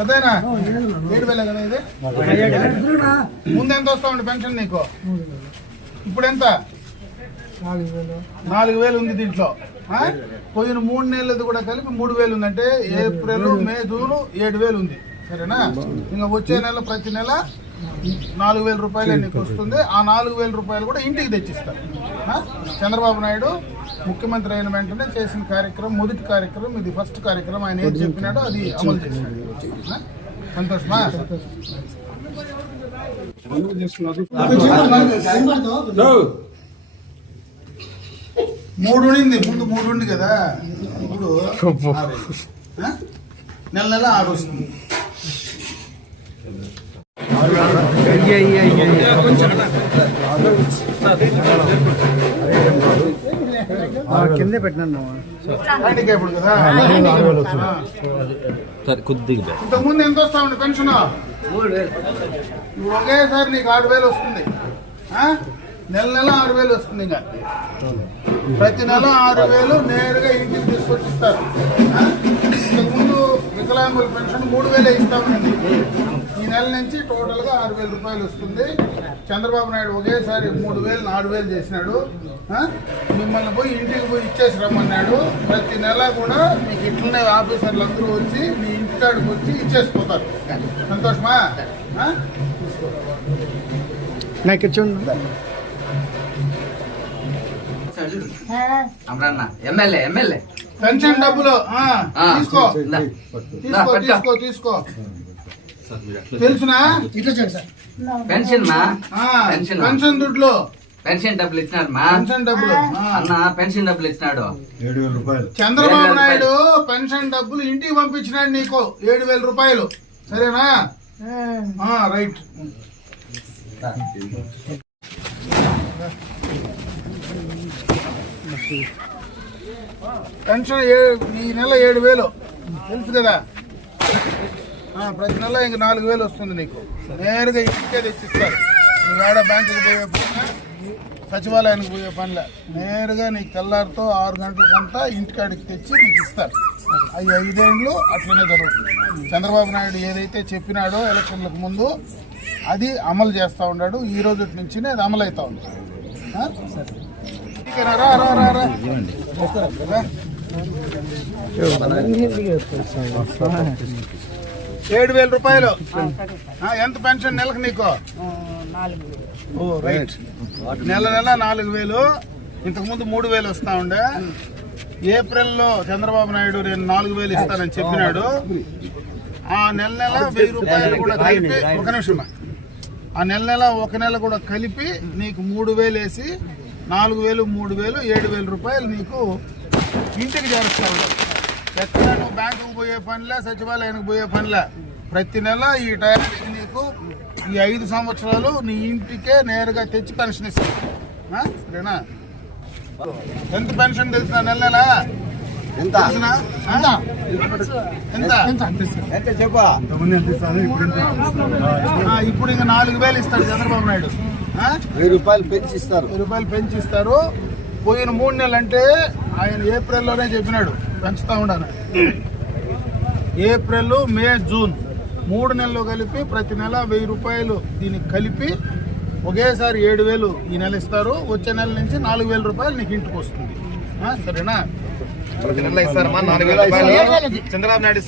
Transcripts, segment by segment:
అదేనా ఏడు వేలే కదా ఇది? ముందు ఎంత వస్తా ఉండే పెన్షన్ నీకు? ఇప్పుడు ఎంత నాలుగు వేలు ఉంది దీంట్లో? పోయిన మూడు నెలలది కూడా కలిపి మూడు వేలు ఉంది. అంటే ఏప్రిల్ మే జూన్ ఏడు వేలు ఉంది. సరేనా? ఇంకా వచ్చే నెల ప్రతి నెల నాలుగు వేల రూపాయలు నీకు వస్తుంది. ఆ నాలుగు వేల రూపాయలు కూడా ఇంటికి తెచ్చిస్తారు? చంద్రబాబు నాయుడు ముఖ్యమంత్రి అయిన వెంటనే చేసిన కార్యక్రమం మొదటి కార్యక్రమం ఇది. ఫస్ట్ కార్యక్రమం ఆయన ఏది చెప్పినాడో అది అమలు చేసినాడు? సంతోషమా? మూడు ఉండింది ముందు మూడు ఉంది కదా? ఇప్పుడు? నెల నెల ఆరు వస్తుంది. కిందే పెట్టినాను హ్యాండిక్యాప్డ్ కదా? ఆ. సరే కొద్దిగా ఇంతకుముందు ఎంత వస్తా ఉంది పెన్షన్? ఇప్పుడు ఒకేసారి నీకు ఆరు వేలు వస్తుంది? నెల నెల ఆరు వేలు వస్తుంది ఇంకా. ప్రతి నెల ఆరు వేలు నేరుగా ఇంటికి తీసుకొచ్చి ఇస్తారు. ఇంతకుముందు వికలాంగుల పెన్షన్ మూడు వేలే ఇస్తామండి. ఈ నెల నుంచి టోటల్గా ఆరు వేల రూపాయలు వస్తుంది. చంద్రబాబు నాయుడు ఒకేసారి మూడు వేలు నాలుగు వేలు చేసినాడు. మిమ్మల్ని పోయి ఇంటికి పోయి ఇచ్చేసి రమ్మన్నాడు. ప్రతి నెల కూడా మీకు ఇట్లనే ఆఫీసర్లు అందరూ వచ్చి మీ ఇంటికాడికి వచ్చి ఇచ్చేసిపోతారు. సంతోషమా? నాకు చూడండి అమరన్న ఎమ్మెల్యే ఎమ్మెల్యే. పెన్షన్ డబ్బులు. తీసుకో. తీసుకో. తీసుకో తీసుకో తెలుసునా? పెన్షన్ మా ఆ, పెన్షన్ పెన్షన్ దుడ్లు. పెన్షన్ డబ్బులు ఇచ్చినాడు మా పెన్షన్ డబ్బులు. అన్న పెన్షన్ డబ్బులు ఇచ్చినాడు. చంద్రబాబు నాయుడు పెన్షన్ డబ్బులు ఇంటికి పంపించినాడు నీకు. ఏడు వేల రూపాయలు. సరేనా? ఆ, రైట్. పెన్షన్ ఏ- ఈ నెల ఏడు వేలు. తెలుసు కదా? ప్రతి నెల ఇంక నాలుగు వేలు వస్తుంది నీకు. నేరుగా ఇంటికే తెచ్చిస్తారు. నువ్వు ఆడ బ్యాంకుకి పోయే సచివాలయానికి పోయే పనిలే నేరుగా నీకు తెల్లారితో ఆరు గంటలకంతా ఇంటికాడికి తెచ్చి నీకు ఇస్తారు. అవి ఐదేళ్ళు అట్లనే జరుగుతుంది. చంద్రబాబు నాయుడు ఏదైతే చెప్పినాడో ఎలక్షన్లకు ముందు అది అమలు చేస్తూ ఉన్నాడు ఈ రోజు నుంచినే అది అమలు అవుతా ఉంది ఏడు వేల రూపాయలు. ఎంత పెన్షన్ నెలకు నీకు? Oh right. నెల నెల నాలుగు వేలు. ఇంతకు ముందు మూడు వేలు వస్తా ఉండే. ఏప్రిల్లో చంద్రబాబు నాయుడు నేను నాలుగు వేలు ఇస్తానని చెప్పినాడు. ఆ నెల నెల వెయ్యి రూపాయలు కూడా కలిపి ఒక నిమిషం. ఆ నెల నెల ఒక నెల కూడా కలిపి నీకు మూడు వేలు వేసి నాలుగు వేలు మూడు వేలు ఏడు వేల రూపాయలు నీకు ఇంటికి చేరుస్తా ఉన్నాడు ఎక్కడ నువ్వు బ్యాంకుకు పోయే పనిలే సచివాలయానికి పోయే పనిలే ప్రతి నెల ఈ టైంకి నీకు ఈ ఐదు సంవత్సరాలు నీ ఇంటికే నేరుగా తెచ్చి పెన్షన్ ఇస్తారు. ఆ? సరేనా? ఎంత పెన్షన్ తెలిసిన నెల నెల? ఎంత? ఎంత? ఎంత? చెప్పా. ఇప్పుడు ఇంకా నాలుగు వేలు ఇస్తాడు చంద్రబాబు నాయుడు? వెయ్యి రూపాయలు పెంచి ఇస్తారు వెయ్యి రూపాయలు పెంచిస్తారు. పోయిన మూడు నెలలు అంటే ఆయన ఏప్రిల్లోనే చెప్పినాడు పెంచుతా ఉండాను ఏప్రిల్ మే జూన్ మూడు నెలలు కలిపి ప్రతి నెల వెయ్యి రూపాయలు దీనికి కలిపి ఒకేసారి ఏడు వేలు ఈ నెల ఇస్తారు. వచ్చే నెల నుంచి నాలుగు వేల రూపాయలు నీకు ఇంటికి వస్తుంది. ఆ, సరేనా? ప్రతి నెల ఇస్తారమ్మా నాలుగు వేల రూపాయలు. చంద్రబాబు నాయుడు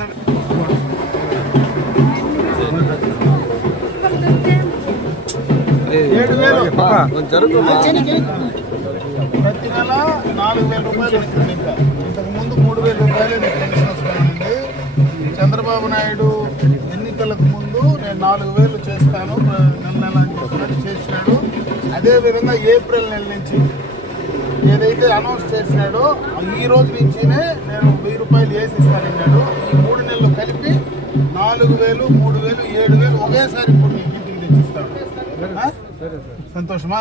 ఏడు వేలు ప్రతి నెల నాలుగు వేల రూపాయలు వస్తుంది ఇంకా ఇంతకు ముందు మూడు వేల రూపాయలు నీకు పెన్షన్ వస్తానండి చంద్రబాబు నాయుడు ఎన్నికలకు ముందు నేను నాలుగు వేలు చేస్తాను నెల నెల అని చెప్పినట్టు చేసినాడు అదేవిధంగా ఏప్రిల్ నెల నుంచి ఏదైతే అనౌన్స్ చేసినాడో ఈ రోజు నుంచినే నేను వెయ్యి రూపాయలు వేసి ఇస్తానన్నాడు. ఈ మూడు నెలలు కలిపి నాలుగు వేలు మూడు వేలు ఏడు వేలు ఒకేసారి ఇప్పుడు నీకు ఇంటికి తెచ్చిస్తాడు సంతోషమా?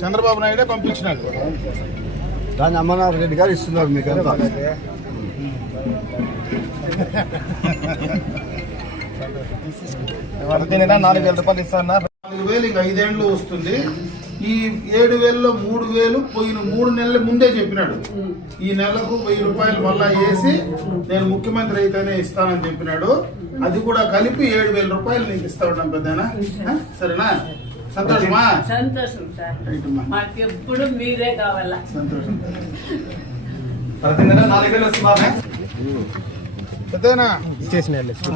చంద్రబాబు నాయుడే పంపించినాడు. దాన్ని అమర్నాథ్ రెడ్డి గారు ఇస్తున్నారు మీకు. ప్రతి నెల నాలుగు వేల రూపాయలు ఇస్తారన్నారు నాలుగు వేలు ఇంకా ఐదేళ్ళు వస్తుంది. ఈ ఏడు వేలలో మూడు వేలు పోయిన మూడు నెలల ముందే చెప్పినాడు. ఈ నెలకు వెయ్యి రూపాయలు మళ్ళా వేసి నేను ముఖ్యమంత్రి అయితేనే ఇస్తానని చెప్పినాడు. అది కూడా కలిపి ఏడు వేల రూపాయలు నీకు ఇస్తా ఉన్నాం పెద్దనా? సరేనా? సంతోషమా? సంతోషం సార్. మాకు ఎప్పుడు మీరే కావాలా? సంతోషం. ప్రతి నెల నాలుగు వేలు వస్తున్నారు పెద్దనా?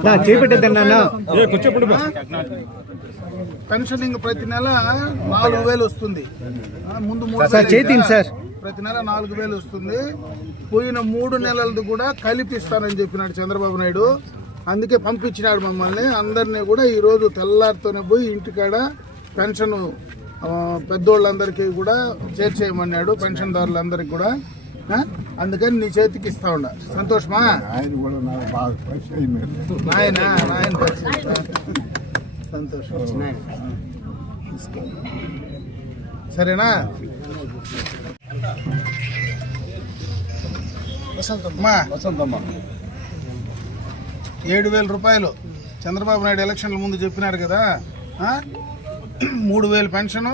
నా చేపెట్టేద్దండి నాన్న పెన్షన్ ఇంక ప్రతి నెల నాలుగు వేలు వస్తుంది. ముందు మూడు సార్. ప్రతి నెల నాలుగు వేలు వస్తుంది. పోయిన మూడు నెలలది కూడా కలిపిస్తానని చెప్పినాడు చంద్రబాబు నాయుడు. అందుకే పంపించినాడు మమ్మల్ని. అందరినీ కూడా ఈ రోజు తెల్లారితోనే పోయి ఇంటికాడ పెన్షన్ పెద్దోళ్ళందరికీ కూడా చేర్చేయమన్నాడు పెన్షన్దారులందరికీ కూడా. అందుకని నీ చేతికి ఇస్తా ఉండ సంతోషమా? ఆయన కూడా నాకు బాగా పరిచయం పరిచయం. సార్. సంతోషం. సరేనా? వసంతమ్మ. ఏడు వేల రూపాయలు. చంద్రబాబు నాయుడు ఎలక్షన్ల ముందు చెప్పినాడు కదా? మూడు వేలు పెన్షను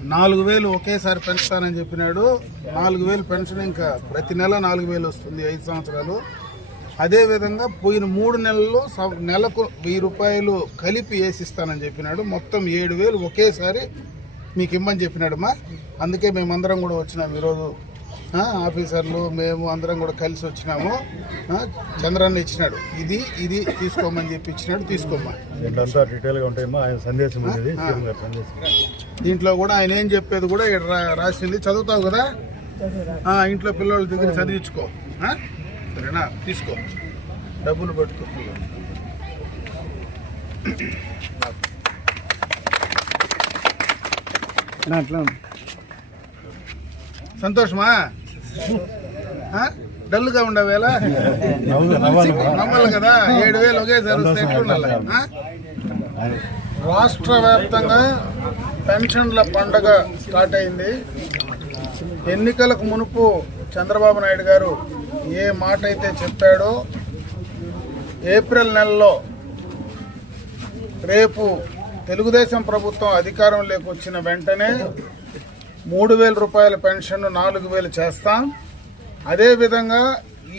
నాలుగు వేలు ఒకేసారి పెంచుతానని చెప్పినాడు. నాలుగు వేలు పెన్షన్ ఇంకా ప్రతి నెల నాలుగు వేలు వస్తుంది ఐదు సంవత్సరాలు. అదేవిధంగా పోయిన మూడు నెలల్లో సం- నెలకు వెయ్యి రూపాయలు కలిపి వేసిస్తానని చెప్పినాడు. మొత్తం ఏడు వేలు ఒకేసారి మీకు ఇమ్మని చెప్పినాడమ్మా అందుకే మేమందరం కూడా వచ్చినాం ఈరోజు. ఆ, ఆఫీసర్లు మేము అందరం కూడా కలిసి వచ్చినాము. చంద్రన్న ఇచ్చినాడు. ఇది ఇది తీసుకోమని చెప్పి ఇచ్చినాడు తీసుకోమ్మా దీంట్లో కూడా ఆయన ఏం చెప్పేది కూడా రాసింది. చదువుతావు కదా? ఆ, ఇంట్లో పిల్లల దగ్గర చదివించుకో. ఆ? సరేనా తీసుకో. డబ్బులు పట్టుకో. అట్లా సంతోషమా? డల్గా ఉండవేలా నమ్మాలి కదా? ఏడు వేలు ఒకేసారి వస్తే ఎట్లుండాలి? రాష్ట్ర వ్యాప్తంగా పెన్షన్ల పండగ స్టార్ట్ అయింది. ఎన్నికలకు మునుపు చంద్రబాబు నాయుడు గారు ఏ మాట అయితే చెప్పాడో ఏప్రిల్ నెలలో రేపు తెలుగుదేశం ప్రభుత్వం అధికారంలోకి వచ్చిన వెంటనే మూడు వేల రూపాయల పెన్షన్ నాలుగు వేలు చేస్తాం. అదేవిధంగా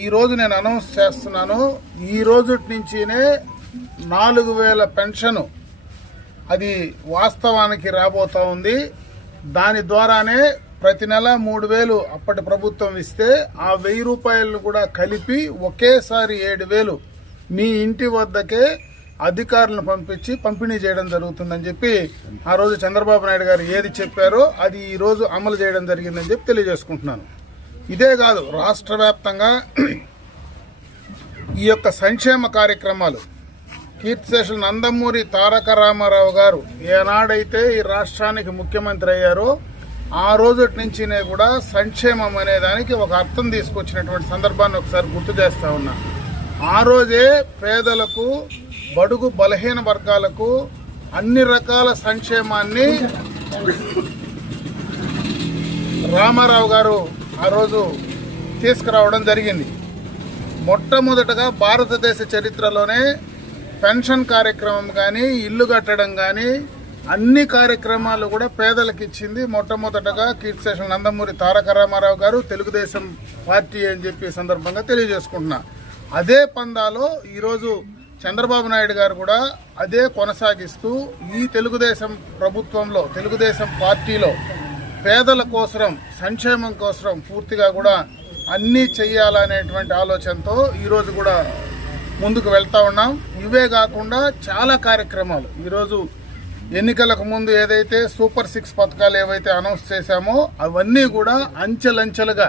ఈరోజు నేను అనౌన్స్ చేస్తున్నాను ఈ రోజు నుంచినే నాలుగు వేల పెన్షను అది వాస్తవానికి రాబోతా ఉంది. దాని ద్వారానే ప్రతి నెల మూడు వేలు అప్పటి ప్రభుత్వం ఇస్తే ఆ వెయ్యి రూపాయలను కూడా కలిపి ఒకేసారి ఏడు వేలు మీ ఇంటి వద్దకే అధికారులను పంపించి పంపిణీ చేయడం జరుగుతుందని చెప్పి ఆ రోజు చంద్రబాబు నాయుడు గారు ఏది చెప్పారో అది ఈరోజు అమలు చేయడం జరిగిందని చెప్పి తెలియజేసుకుంటున్నాను. ఇదే కాదు రాష్ట్ర వ్యాప్తంగా ఈ యొక్క సంక్షేమ కార్యక్రమాలు కీర్తిశేషులు నందమూరి తారక రామారావు గారు ఏనాడైతే ఈ రాష్ట్రానికి ముఖ్యమంత్రి అయ్యారో ఆ రోజు నుంచినే కూడా సంక్షేమం అనే దానికి ఒక అర్థం తీసుకొచ్చినటువంటి సందర్భాన్ని ఒకసారి గుర్తు చేస్తూ ఉన్నా. ఆ రోజే పేదలకు బడుగు బలహీన వర్గాలకు అన్ని రకాల సంక్షేమాన్ని రామారావు గారు ఆ రోజు తీసుకురావడం జరిగింది. మొట్టమొదటగా భారతదేశ చరిత్రలోనే పెన్షన్ కార్యక్రమం కానీ ఇల్లు కట్టడం కానీ అన్ని కార్యక్రమాలు కూడా పేదలకు ఇచ్చింది. మొట్టమొదటగా కీర్తి స్టేషన్ నందమూరి తారక రామారావు గారు తెలుగుదేశం పార్టీ అని చెప్పి సందర్భంగా తెలియజేసుకుంటున్నా. అదే పందాలో ఈరోజు చంద్రబాబు నాయుడు గారు కూడా అదే కొనసాగిస్తూ ఈ తెలుగుదేశం ప్రభుత్వంలో తెలుగుదేశం పార్టీలో పేదల కోసరం సంక్షేమం కోసరం పూర్తిగా కూడా అన్నీ చెయ్యాలనేటువంటి ఆలోచనతో ఈరోజు కూడా ముందుకు వెళ్తా ఉన్నాం. ఇవే కాకుండా చాలా కార్యక్రమాలు. ఈరోజు ఎన్నికలకు ముందు ఏదైతే సూపర్ సిక్స్ పథకాలు ఏవైతే అనౌన్స్ చేశామో అవన్నీ కూడా అంచెలంచెలుగా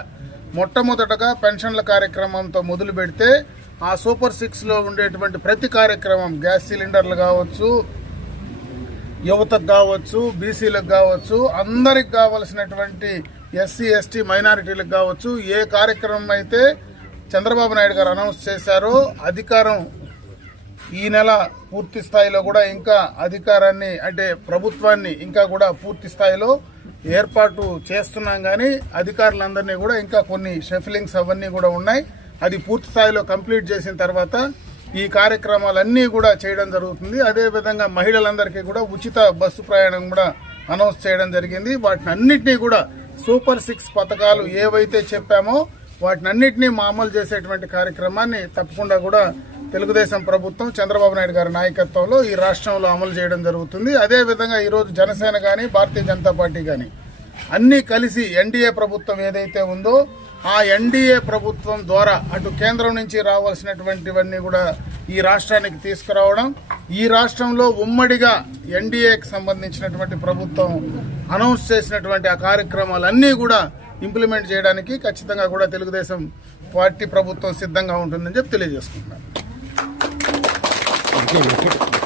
మొట్టమొదటగా పెన్షన్ల కార్యక్రమంతో మొదలు పెడితే ఆ సూపర్ సిక్స్లో ఉండేటువంటి ప్రతి కార్యక్రమం గ్యాస్ సిలిండర్లు కావచ్చు యువతకు కావచ్చు బీసీలకు కావచ్చు అందరికి కావలసినటువంటి ఎస్సీ ఎస్టీ మైనారిటీలకు కావచ్చు ఏ కార్యక్రమం అయితే చంద్రబాబు నాయుడు గారు అనౌన్స్ చేశారో అధికారం ఈ నెల పూర్తి స్థాయిలో కూడా ఇంకా అధికారాన్ని అంటే ప్రభుత్వాన్ని ఇంకా కూడా పూర్తి స్థాయిలో ఏర్పాటు చేస్తున్నాం కానీ అధికారులందరినీ కూడా ఇంకా కొన్ని షఫిలింగ్స్ అవన్నీ కూడా ఉన్నాయి. అది పూర్తి స్థాయిలో కంప్లీట్ చేసిన తర్వాత ఈ కార్యక్రమాలన్నీ కూడా చేయడం జరుగుతుంది. అదేవిధంగా మహిళలందరికీ కూడా ఉచిత బస్సు ప్రయాణం కూడా అనౌన్స్ చేయడం జరిగింది. వాటిని అన్నింటినీ కూడా సూపర్ సిక్స్ పథకాలు ఏవైతే చెప్పామో వాటినన్నింటినీ మా అమలు చేసేటువంటి కార్యక్రమాన్ని తప్పకుండా కూడా తెలుగుదేశం ప్రభుత్వం చంద్రబాబు నాయుడు గారి నాయకత్వంలో ఈ రాష్ట్రంలో అమలు చేయడం జరుగుతుంది. అదేవిధంగా ఈరోజు జనసేన కానీ భారతీయ జనతా పార్టీ కానీ అన్నీ కలిసి ఎన్డీఏ ప్రభుత్వం ఏదైతే ఉందో ఆ ఎన్డీఏ ప్రభుత్వం ద్వారా అటు కేంద్రం నుంచి రావాల్సినటువంటివన్నీ కూడా ఈ రాష్ట్రానికి తీసుకురావడం ఈ రాష్ట్రంలో ఉమ్మడిగా ఎన్డీఏకి సంబంధించినటువంటి ప్రభుత్వం అనౌన్స్ చేసినటువంటి ఆ కార్యక్రమాలన్నీ కూడా ఇంప్లిమెంట్ చేయడానికి ఖచ్చితంగా కూడా తెలుగుదేశం పార్టీ ప్రభుత్వం సిద్ధంగా ఉంటుందని చెప్పి తెలియజేసుకుంటున్నాను. いけるいける。